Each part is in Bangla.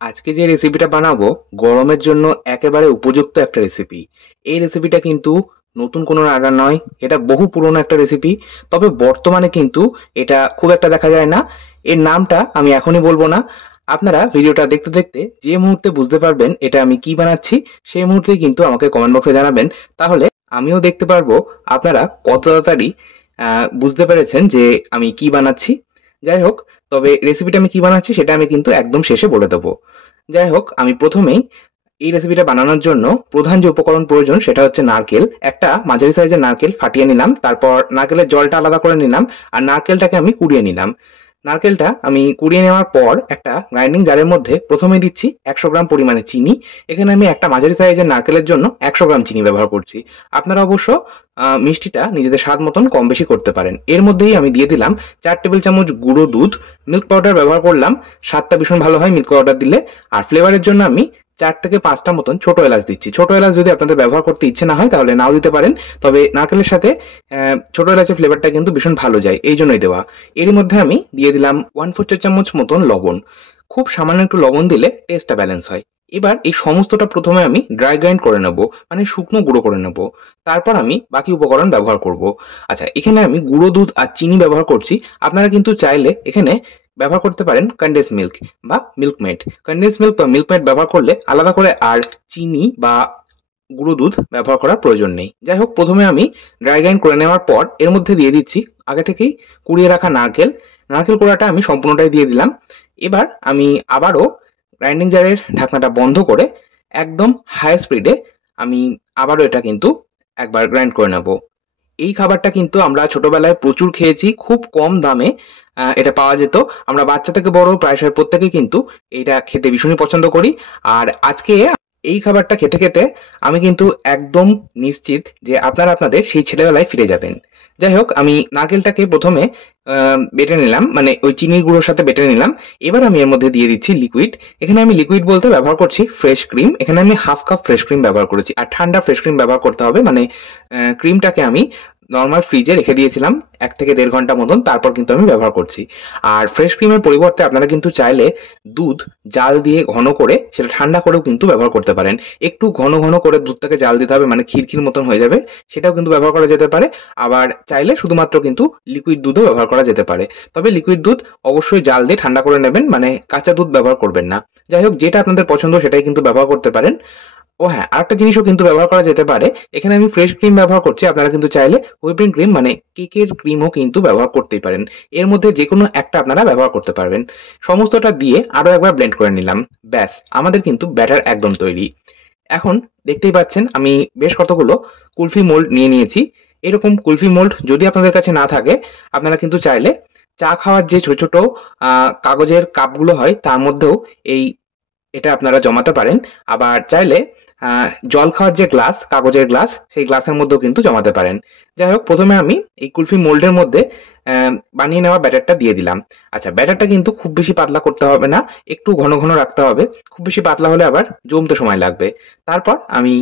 আজকে যে রেসিপিটা বানাবো গরমের জন্য একেবারে উপযুক্ত একটা রেসিপি। এই রেসিপিটা কিন্তু নতুন কোনো রান্না নয়, এটা বহু পুরনো একটা রেসিপি। তবে বর্তমানে কিন্তু এটা খুব একটা দেখা যায় না। এর নামটা আমি এখনই বলবো না। আপনারা ভিডিওটা দেখতে দেখতে যে মুহূর্তে বুঝতে পারবেন এটা আমি কি বানাচ্ছি, সেই মুহূর্তেই কিন্তু আমাকে কমেন্ট বক্সে জানাবেন। তাহলে আমিও দেখতে পারবো আপনারা কত তাড়াতাড়ি বুঝতে পেরেছেন যে আমি কি বানাচ্ছি। যাই হোক, তবে রেসিপিটা আমি কি বানাচ্ছি সেটা আমি কিন্তু একদম শেষে বলে দেবো। যাই হোক, আমি প্রথমেই এই রেসিপিটা বানানোর জন্য প্রধান যে উপকরণ প্রয়োজন সেটা হচ্ছে নারকেল। একটা মাঝারি সাইজের নারকেল ফাটিয়ে নিলাম, তারপর নারকেলের জলটা আলাদা করে নিলাম, আর নারকেলটাকে আমি কুড়িয়ে নিলাম। নারকেলটা আমি কুড়িয়ে নেওয়ার পর একটা গ্রাইন্ডিং জারের মধ্যে প্রথমে দিচ্ছি 100 গ্রাম পরিমাণে চিনি। এখানে আমি একটা মাঝারি সাইজের নারকেলের জন্য 100 গ্রাম চিনি ব্যবহার করছি। আপনারা অবশ্য মিষ্টিটা নিজেদের স্বাদ মতন কম বেশি করতে পারেন। এর মধ্যেই আমি দিয়ে দিলাম 4 টেবিল চামচ গুঁড়ো দুধ। মিল্ক পাউডার ব্যবহার করলাম, স্বাদটা ভীষণ ভালো হয় মিল্ক পাউডার দিলে। আর ফ্লেভারের জন্য আমি 4 থেকে 5টা মতন ছোট এলাচ দিচ্ছি। ছোট এলাচ যদি আপনাদের ব্যবহার করতে ইচ্ছে না হয় তাহলে নাও দিতে পারেন, তবে নারকেলের সাথে ছোট এলাচের ফ্লেভারটা কিন্তু ভীষণ ভালো যায়, এই জন্যই দেওয়া। এর মধ্যে আমি দিয়ে দিলাম 1/4 চা-চামচ মতন লবণ। খুব সামান্য একটু লবণ দিলে টেস্টটা ব্যালেন্স হয়। এবার এই সমস্তটা প্রথমে আমি ড্রাই গ্রাইন্ড করে নেব, মানে শুকনো গুঁড়ো করে নেব। তারপর আমি বাকি উপকরণ ব্যবহার করব। আচ্ছা, এখানে আমি গুঁড়ো দুধ আর চিনি ব্যবহার করছি। আপনারা কিন্তু চাইলে এখানে ব্যবহার করতে পারেন কনডেন্স মিল্ক বা মিল্কমেড। কনডেন্স মিল্ক বা মিল্কমেড ব্যবহার করলে আলাদা করে আর চিনি বা গুঁড়ো দুধ ব্যবহার করার প্রয়োজন নেই। যাই হোক, প্রথমে আমি ড্রাই গ্রাইন্ড করে নেওয়ার পর এর মধ্যে দিয়ে দিচ্ছি আগে থেকেই কুড়িয়ে রাখা নারকেল। নারকেল কোড়াটা আমি সম্পূর্ণটাই দিয়ে দিলাম। এবার আমি আবারও গ্রাইন্ডিং জারের ঢাকনাটা বন্ধ করে একদম হাই স্পিডে আমি আবারও এটা কিন্তু একবার গ্রাইন্ড করে নেব। এই খাবারটা কিন্তু আমরা ছোটবেলায় প্রচুর খেয়েছি, খুব কম দামে এটা পাওয়া যেত। আমরা বাচ্চা থেকে বড় প্রায়শই প্রত্যেকেই কিন্তু এটা খেতে ভীষণই পছন্দ করি। আর আজকে এই খাবারটা খেতে খেতে আমি কিন্তু একদম নিশ্চিত যে আপনারা আপনাদের সেই ছেলেবেলায় ফিরে যাবেন। যাই হোক, আমি নারকেলটাকে প্রথমে বেটে নিলাম, মানে ওই চিনির গুঁড়োর সাথে বেটে নিলাম। এবার আমি এর মধ্যে দিয়ে দিচ্ছি লিকুইড। এখানে আমি লিকুইড বলতে ব্যবহার করছি ফ্রেশ ক্রিম। এখানে আমি হাফ কাপ ফ্রেশ ক্রিম ব্যবহার করেছি, আর ঠান্ডা ফ্রেশ ক্রিম ব্যবহার করতে হবে। মানে ক্রিমটাকে আমি নর্মাল ফ্রিজে রেখে দিয়েছিলাম 1 থেকে 1.5 ঘন্টা মতন, তারপর কিন্তু আমি ব্যবহার করছি। আর ফ্রেশ ক্রিমের পরিবর্তে আপনারা কিন্তু চাইলে দুধ জাল দিয়ে ঘন করে সেটা ঠান্ডা করেও কিন্তু ব্যবহার করতে পারেন। একটু ঘন ঘন করে দুধটাকে জাল দিতে হবে, মানে ক্ষীর মতন হয়ে যাবে, সেটাও কিন্তু ব্যবহার করা যেতে পারে। আবার চাইলে শুধুমাত্র কিন্তু লিকুইড দুধও ব্যবহার করা যেতে পারে। তবে লিকুইড দুধ অবশ্যই জাল দিয়ে ঠান্ডা করে নেবেন, মানে কাঁচা দুধ ব্যবহার করবেন না। যাই হোক, যেটা আপনাদের পছন্দ সেটাই কিন্তু ব্যবহার করতে পারেন। ও হ্যাঁ, আরেকটা জিনিসও কিন্তু ব্যবহার করা যেতে পারে। এখানে আমি ফ্রেশ ক্রিম ব্যবহার করছি, আপনারা কিন্তু চাইলে হুইপিং ক্রিম মানে কেকের ক্রিমও কিন্তু ব্যবহার করতেই পারেন। এর মধ্যে যেকোনো একটা আপনারা ব্যবহার করতে পারবেন। সমস্তটা দিয়ে আরো একবার ব্লেন্ড করে নিলাম। ব্যাস, আমাদের কিন্তু ব্যাটার একদম তৈরি। এখন দেখতেই পাচ্ছেন আমি বেশ কতগুলো কুলফি মোল্ড নিয়ে নিয়েছি। এরকম কুলফি মোল্ড যদি আপনাদের কাছে না থাকে, আপনারা কিন্তু চাইলে চা খাওয়ার যে ছোট ছোট কাগজের কাপগুলো হয় তার মধ্যেও এই এটা আপনারা জমাতে পারেন। আবার চাইলে জল খাওয়ার যে গ্লাস, কাগজের গ্লাস, সেই গ্লাসের মধ্যেও কিন্তু জমাতে পারেন। যাই হোক, প্রথমে আমি এই কুলফি মোল্ডের মধ্যে বানিয়ে নেওয়া ব্যাটারটা দিয়ে দিলাম। আচ্ছা, ব্যাটারটা কিন্তু খুব বেশি পাতলা করতে হবে না, একটু ঘন ঘন রাখতে হবে। খুব বেশি পাতলা হলে আবার জমতে সময় লাগবে। তারপর আমি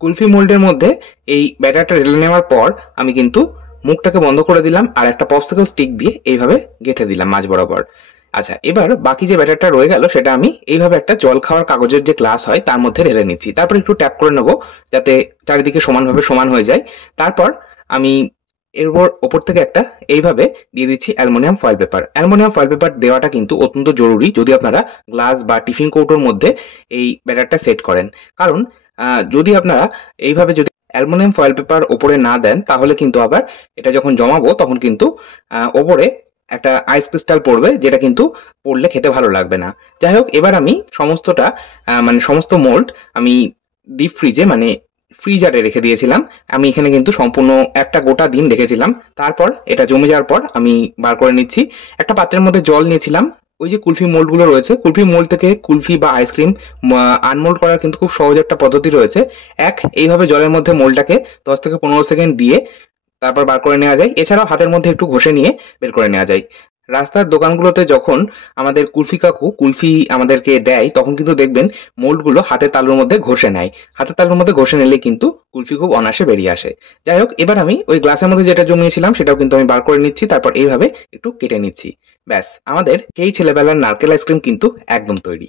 কুলফি মোল্ডের মধ্যে এই ব্যাটারটা ঢেলে নেওয়ার পর আমি কিন্তু মুখটাকে বন্ধ করে দিলাম, আর একটা পপসিকল স্টিক দিয়ে এইভাবে গেঁথে দিলাম মাঝ বরাবর। আচ্ছা, এবার বাকি যে ব্যাটারটা রয়ে গেল সেটা আমি এইভাবে একটা জল খাওয়ার কাগজের যে গ্লাস হয় তার মধ্যে ঢেলে নিচ্ছি। তারপর একটু ট্যাপ করে নেবো যাতে চারিদিকে সমানভাবে সমান হয়ে যায়। তারপর আমি এর ওপর থেকে একটা এইভাবে দিয়ে দিচ্ছি aluminium foil paper. Aluminium foil paper দেওয়াটা কিন্তু অত্যন্ত জরুরি যদি আপনারা গ্লাস বা টিফিন কৌটোর মধ্যে এই ব্যাটারটা সেট করেন। কারণ যদি আপনারা এইভাবে যদি অ্যালুমিনিয়াম ফয়েল পেপার ওপরে না দেন তাহলে কিন্তু আবার এটা যখন জমাবো তখন কিন্তু ওপরে একটা আইস ক্রিস্টাল পড়বে, যেটা কিন্তু পড়লে খেতে ভালো লাগবে না। যাই হোক, এবার আমি সমস্তটা মানে সমস্ত মোল্ড আমি ডিপ ফ্রিজে মানে ফ্রিজারে রেখে দিয়েছিলাম। আমি এখানে কিন্তু সম্পূর্ণ একটা গোটা দিন রেখেছিলাম। তারপর এটা জমে যাওয়ার পর আমি বার করে নিচ্ছি। একটা পাত্রের মধ্যে জল নিয়েছিলাম। ওই যে কুলফি মোল্ড গুলো রয়েছে, কুলফি মোল্ড থেকে কুলফি বা আইসক্রিম আনমোল্ড করার কিন্তু খুব সহজ একটা পদ্ধতি রয়েছে। এইভাবে জলের মধ্যে মোল্ডটাকে 10 থেকে 15 সেকেন্ড দিয়ে তারপর বার করে নেওয়া যায়। এছাড়াও হাতের মধ্যে একটু ঘষে নিয়ে বের করে নেওয়া যায়। রাস্তার দোকানগুলোতে যখন আমাদের কুলফি কাকু কুলফি আমাদেরকে দেয় তখন কিন্তু দেখবেন মোল্ডগুলো হাতের তালুর মধ্যে ঘষে নেয়। হাতের তালুর মধ্যে ঘষে নিলে কিন্তু কুলফি খুব অনায়াসে বেরিয়ে আসে। যাই হোক, এবার আমি ওই গ্লাসের মধ্যে যেটা জমিয়েছিলাম সেটাও কিন্তু আমি বার করে নিচ্ছি, তারপর এইভাবে একটু কেটে নিচ্ছি। ব্যাস, আমাদের সেই ছেলেবেলার নারকেল আইসক্রিম কিন্তু একদম তৈরি।